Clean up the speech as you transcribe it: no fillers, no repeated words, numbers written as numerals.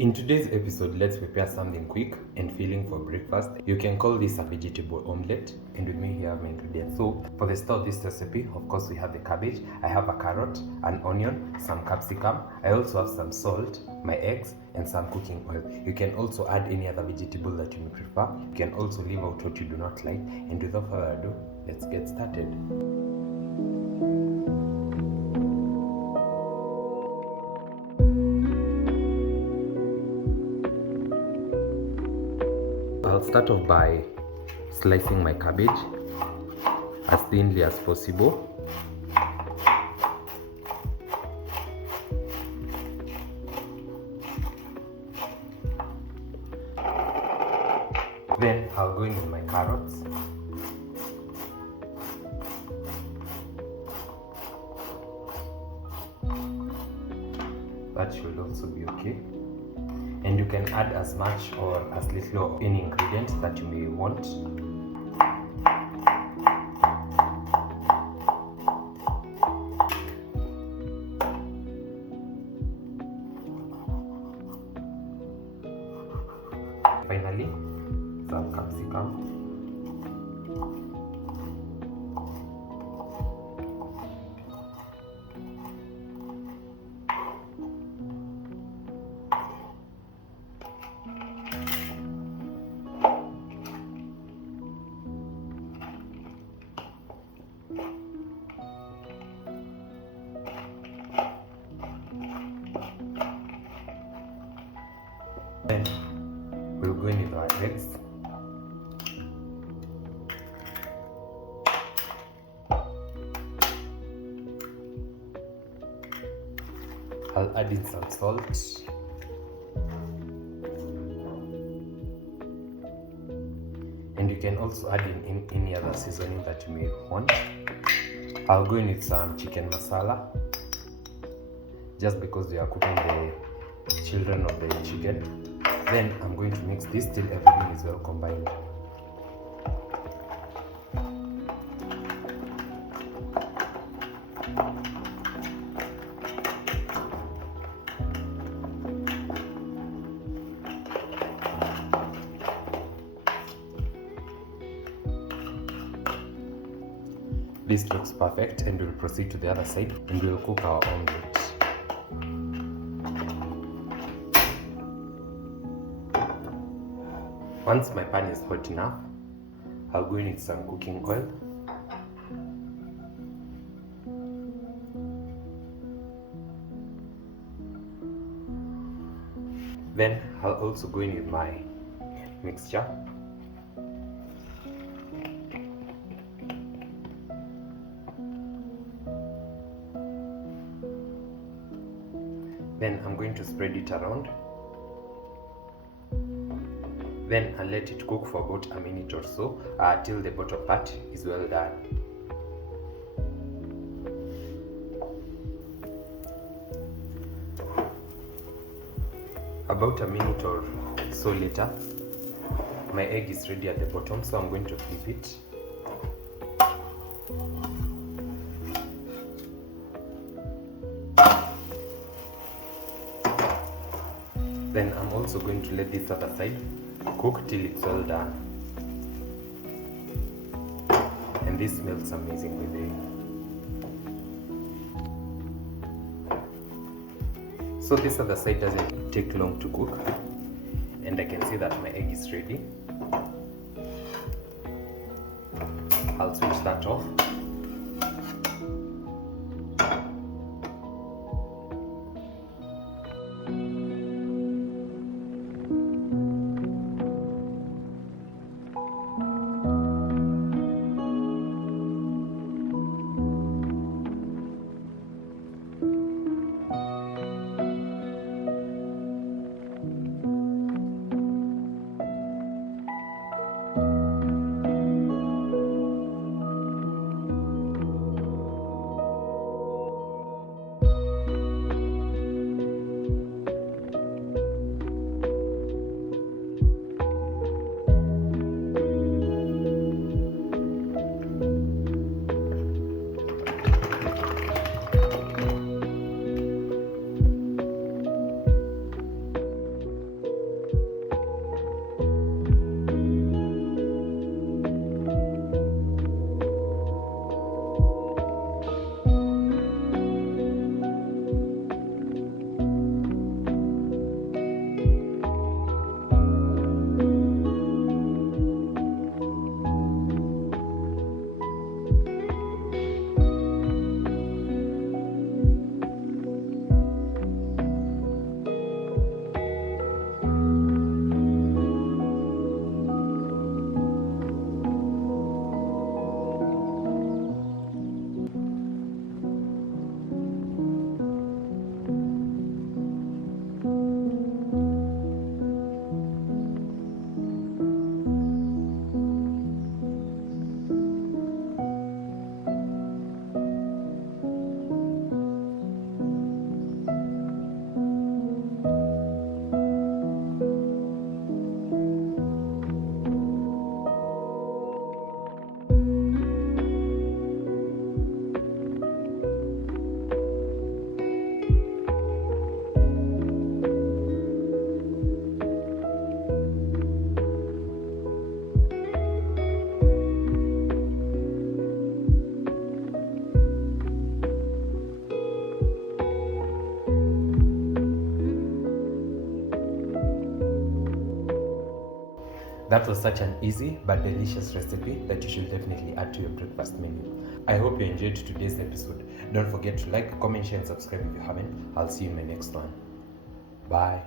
In today's episode, let's prepare something quick and filling for breakfast. You can call this a vegetable omelette, and with me here I have my ingredients. So for the start of this recipe, of course we have the cabbage, I have a carrot, an onion, some capsicum, I also have some salt, my eggs, and some cooking oil. You can also add any other vegetable that you may prefer. You can also leave out what you do not like. And without further ado, let's get started. I'll start off by slicing my cabbage as thinly as possible. Then I'll go in with my carrots. That should also be okay. And you can add as much or as little of any ingredient that you may want. Finally, some capsicum. Then we'll go in with our eggs. I'll add in some salt. And you can also add in any other seasoning that you may want. I'll go in with some chicken masala, just because we are cooking the children of the chicken. Then I'm going to mix this till everything is well combined. This looks perfect, and we'll proceed to the other side and we'll cook our omelette. Once my pan is hot enough, I'll go in with some cooking oil. Then I'll also go in with my mixture. Then I'm going to spread it around. Then I'll let it cook for about a minute or so till the bottom part is well done. About a minute or so later, my egg is ready at the bottom, so I'm going to flip it. Then I'm also going to let this other side cook till it's well done. And this smells amazing with it. So this other side doesn't take long to cook, and I can see that my egg is ready. I'll switch that off. That was such an easy but delicious recipe that you should definitely add to your breakfast menu. I hope you enjoyed today's episode. Don't forget to like, comment, share and subscribe if you haven't. I'll see you in my next one. Bye.